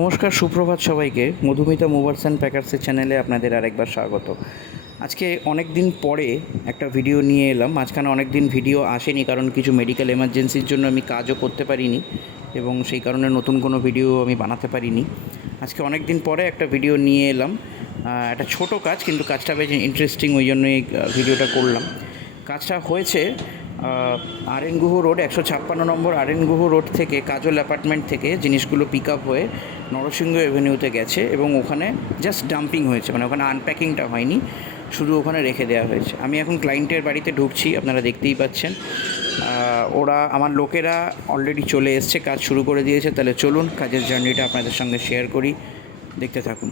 নমস্কার, সুপ্রভাত সবাইকে। মধুমিতা মুভার্স অ্যান্ড প্যাকার্সের চ্যানেলে আপনাদের আরেকবার স্বাগত। আজকে অনেক দিন পরে একটা ভিডিও নিয়ে এলাম। মাঝখানে অনেক দিন ভিডিও আসেনি, কারণ কিছু মেডিকেল এমার্জেন্সির জন্য আমি কাজও করতে পারিনি এবং সেই কারণে নতুন কোনো ভিডিও আমি বানাতে পারিনি। আজকে অনেক দিন পরে একটা ভিডিও নিয়ে এলাম। একটা ছোট কাজ, কিন্তু কাজটা বেশ ইন্টারেস্টিং, ওই জন্যই ভিডিওটা করলাম। কাজটা হয়েছে আরএন গুহ রোড 156 নম্বর আরএন গুহ রোড থেকে, কাজল অ্যাপার্টমেন্ট থেকে জিনিসগুলো পিক আপ হয়ে নরসিংহ এভিনিউতে গেছে এবং ওখানে জাস্ট ডাম্পিং হয়েছে, মানে ওখানে আনপ্যাকিংটা হয়নি, শুধু ওখানে রেখে দেওয়া হয়েছে। আমি এখন ক্লায়েন্টের বাড়িতে ঢুকছি, আপনারা দেখতেই পাচ্ছেন। ওরা, আমার লোকেরা অলরেডি চলে এসছে, কাজ শুরু করে দিয়েছে। তাহলে চলুন কাজের জার্নিটা আপনাদের সঙ্গে শেয়ার করি, দেখতে থাকুন।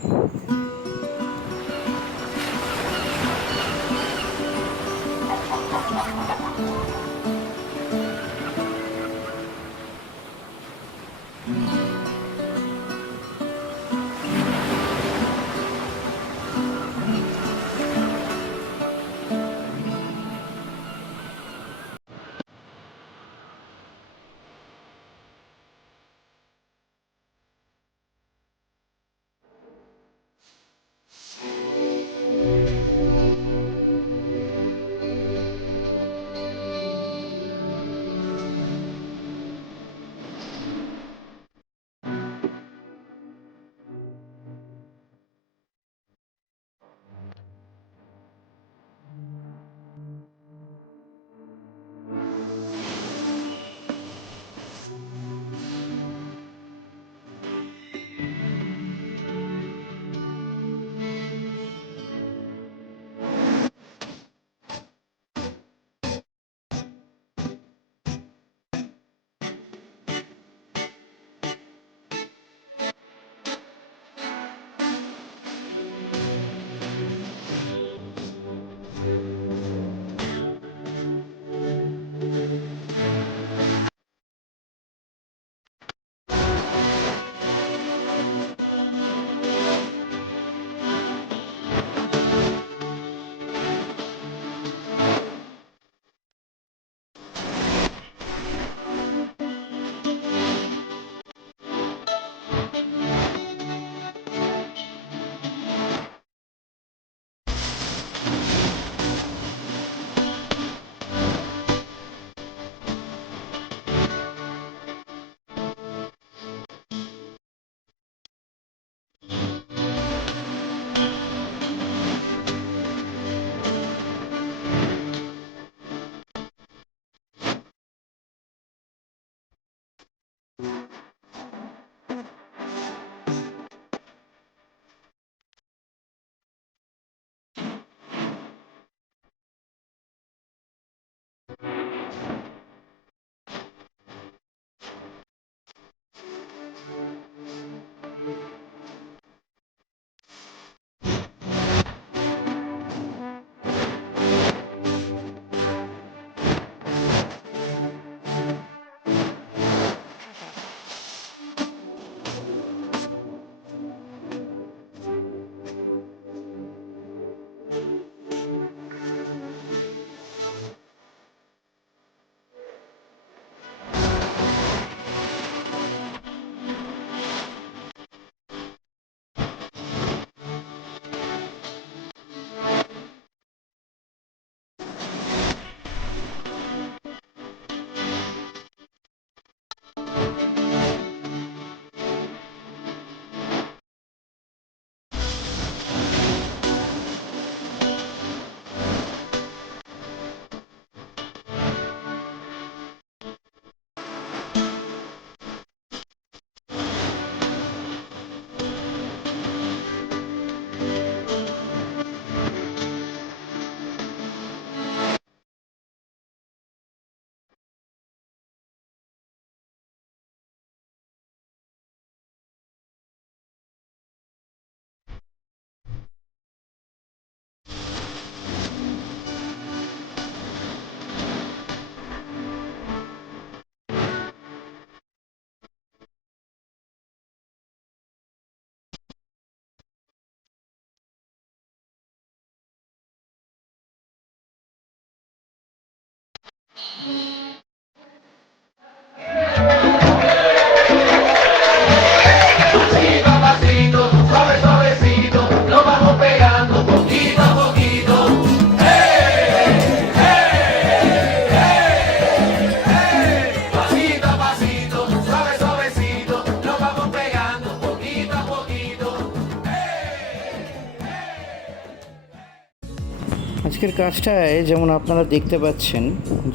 আজকের কাজটায় যেমন আপনারা দেখতে পাচ্ছেন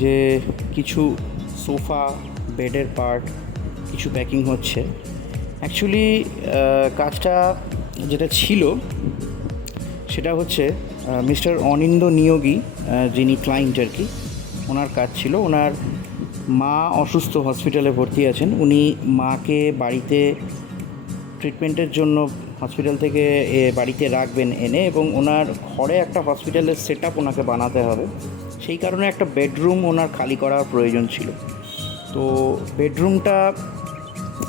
যে কিছু সোফা, বেডের পার্ট কিছু প্যাকিং হচ্ছে। অ্যাকচুয়ালি কাজটা যেটা ছিল সেটা হচ্ছে মিস্টার অনিন্দ নিয়োগী, যিনি ক্লায়েন্ট আর কি, ওনার কাজ ছিল। ওনার মা অসুস্থ, হসপিটালে ভর্তি আছেন। উনি মাকে বাড়িতে ট্রিটমেন্টের জন্য হসপিটাল থেকে বাড়িতে রাখবেন এনে, এবং ওনার ঘরে একটা হসপিটালের সেট আপ ওনাকে বানাতে হবে। সেই কারণে একটা বেডরুম ওনার খালি করার প্রয়োজন ছিল। তো বেডরুমটা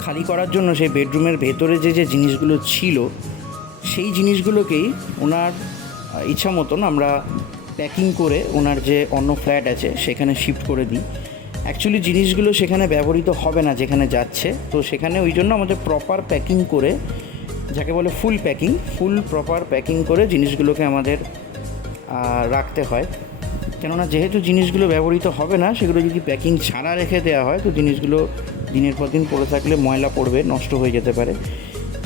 খালি করার জন্য সেই বেডরুমের ভেতরে যে যে জিনিসগুলো ছিল সেই জিনিসগুলোকেই ওনার ইচ্ছা মতন আমরা প্যাকিং করে ওনার যে অন্য ফ্ল্যাট আছে সেখানে শিফট করে দিই। অ্যাকচুয়ালি জিনিসগুলো সেখানে ব্যবহৃত হবে না যেখানে যাচ্ছে, তো সেখানে ওই জন্য আমাদের প্রপার প্যাকিং করে, যাকে বলে ফুল প্রপার প্যাকিং করে জিনিসগুলোকে আমাদের রাখতে হয়। কেননা যেহেতু জিনিসগুলো ব্যবহৃত হবে না, সেগুলো যদি প্যাকিং ছাড়া রেখে দেওয়া হয় তো জিনিসগুলো দিনের পর দিন পড়ে থাকলে ময়লা পড়বে, নষ্ট হয়ে যেতে পারে।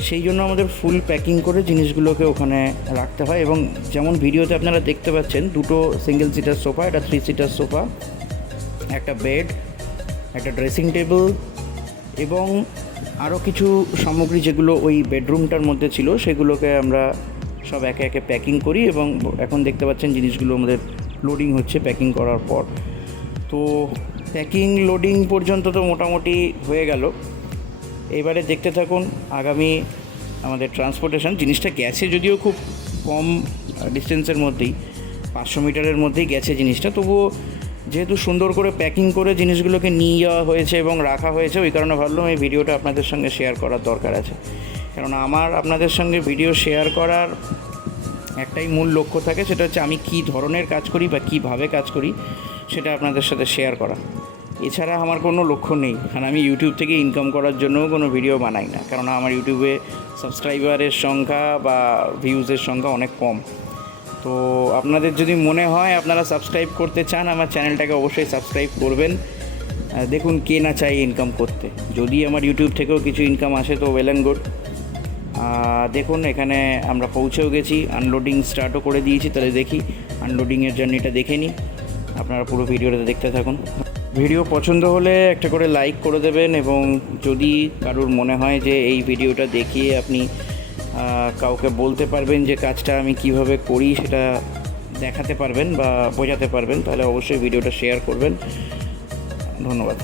সেই জন্য আমাদের ফুল প্যাকিং করে জিনিসগুলোকে ওখানে রাখতে হয়। এবং যেমন ভিডিওতে আপনারা দেখতে পাচ্ছেন, দুটো সিঙ্গেল সিটার সোফা, একটা 3 সিটার সোফা, একটা বেড, একটা ড্রেসিং টেবিল এবং আরও কিছু সামগ্রী যেগুলো ওই বেডরুমটার মধ্যে ছিল সেগুলোকে আমরা সব একে একে প্যাকিং করি। এবং এখন দেখতে পাচ্ছেন জিনিসগুলো আমাদের লোডিং হচ্ছে প্যাকিং করার পর। তো প্যাকিং লোডিং পর্যন্ত তো মোটামুটি হয়ে গেল। এবারে দেখতে থাকুন আগামী আমাদের ট্রান্সপোর্টেশন। জিনিসটা গেছে যদিও খুব কম ডিস্টেন্সের মধ্যেই, 500 মিটারের মধ্যেই গেছে জিনিসটা, তবুও যেহেতু সুন্দর করে প্যাকিং করে জিনিসগুলোকে নিয়ে যাওয়া হয়েছে এবং রাখা হয়েছে, ওই কারণে ভাবলাম এই ভিডিওটা আপনাদের সঙ্গে শেয়ার করার দরকার আছে। কারণ আমার আপনাদের সঙ্গে ভিডিও শেয়ার করার একটাই মূল লক্ষ্য থাকে, সেটা হচ্ছে আমি কী ধরনের কাজ করি বা কীভাবে কাজ করি সেটা আপনাদের সাথে শেয়ার করা। এছাড়া আমার কোনো লক্ষ্য নেই, কারণ আমি ইউটিউব থেকে ইনকাম করার জন্যও কোনো ভিডিও বানাই না। কারণ আমার ইউটিউবে সাবস্ক্রাইবারের সংখ্যা বা ভিউজের সংখ্যা অনেক কম। তো আপনাদের যদি মনে হয় আপনারা সাবস্ক্রাইব করতে চান আমার চ্যানেলটাকে, অবশ্যই সাবস্ক্রাইব করবেন। দেখুন কে না চাই ইনকাম করতে, যদি আমার ইউটিউব থেকেও কিছু ইনকাম আসে তো ওয়েল অ্যান্ড গুড। দেখুন এখানে আমরা পৌঁছেও গেছি, আনলোডিং স্টার্টও করে দিয়েছি। তাহলে দেখি আনলোডিংয়ের জার্নিটা দেখে নিই, আপনারা পুরো ভিডিওটা দেখতে থাকুন। ভিডিও পছন্দ হলে একটা করে লাইক করে দেবেন, এবং যদি কারোর মনে হয় যে এই ভিডিওটা দেখিয়ে আপনি কাউকে বলতে পারবেন যে কাজটা আমি কিভাবে করি সেটা দেখাতে পারবেন বা বোঝাতে পারবেন, তাহলে অবশ্যই ভিডিওটা শেয়ার করবেন। ধন্যবাদ।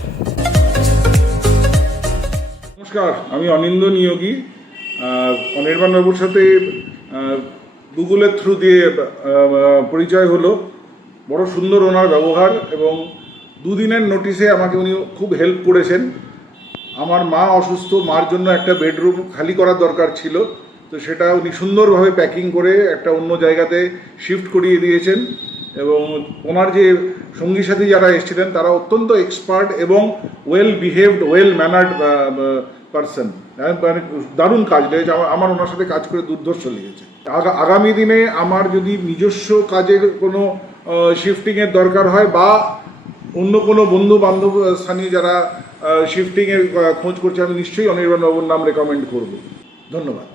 নমস্কার, আমি অনিন্দ নিয়োগী। অনির্বাণ বাবুর সাথে গুগলের থ্রু দিয়ে পরিচয় হলো। বড় সুন্দর ওনার ব্যবহার, এবং দুদিনের নোটিশে আমাকে উনি খুব হেল্প করেছেন। আমার মা অসুস্থ, মার জন্য একটা বেডরুম খালি করার দরকার ছিল, তো সেটা উনি সুন্দরভাবে প্যাকিং করে একটা অন্য জায়গাতে শিফট করিয়ে দিয়েছেন। এবং ওনার যে সঙ্গী সাথী যারা এসেছিলেন তারা অত্যন্ত এক্সপার্ট এবং ওয়েল বিহেভড, ওয়েল ম্যানার্ড পারসন। মানে দারুণ কাজ লেগেছে আমার ওনার সাথে কাজ করে, দুর্ধর্ষ লেগেছে। আগামী দিনে আমার যদি নিজস্ব কাজের কোনো শিফটিংয়ের দরকার হয় বা অন্য কোনো বন্ধু বান্ধব স্থানীয় যারা শিফটিংয়ের খোঁজ করছে, আমি নিশ্চয়ই অনির্বাণ বাবুর নাম রেকমেন্ড করব। ধন্যবাদ।